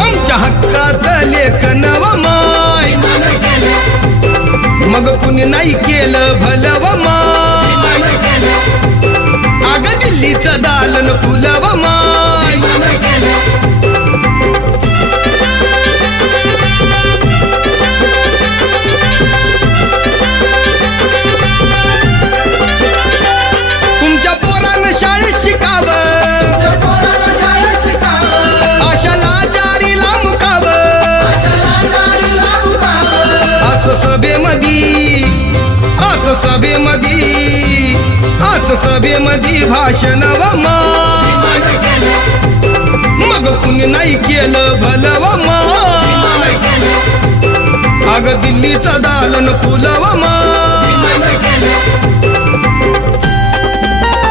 आमच्या हक्काचं लेखन व माय मग कुणी नाही केलं भलं व माय अग दिल्लीचं दालन फुलं व माय तुमच्या पोरानं शाळेत शिकावं आशाला जारीला मुकावं असं सभेमधी भाषण व माय मग कुणी नाही केलं भलं व माय अग दिल्लीचं दालन फुलं व माय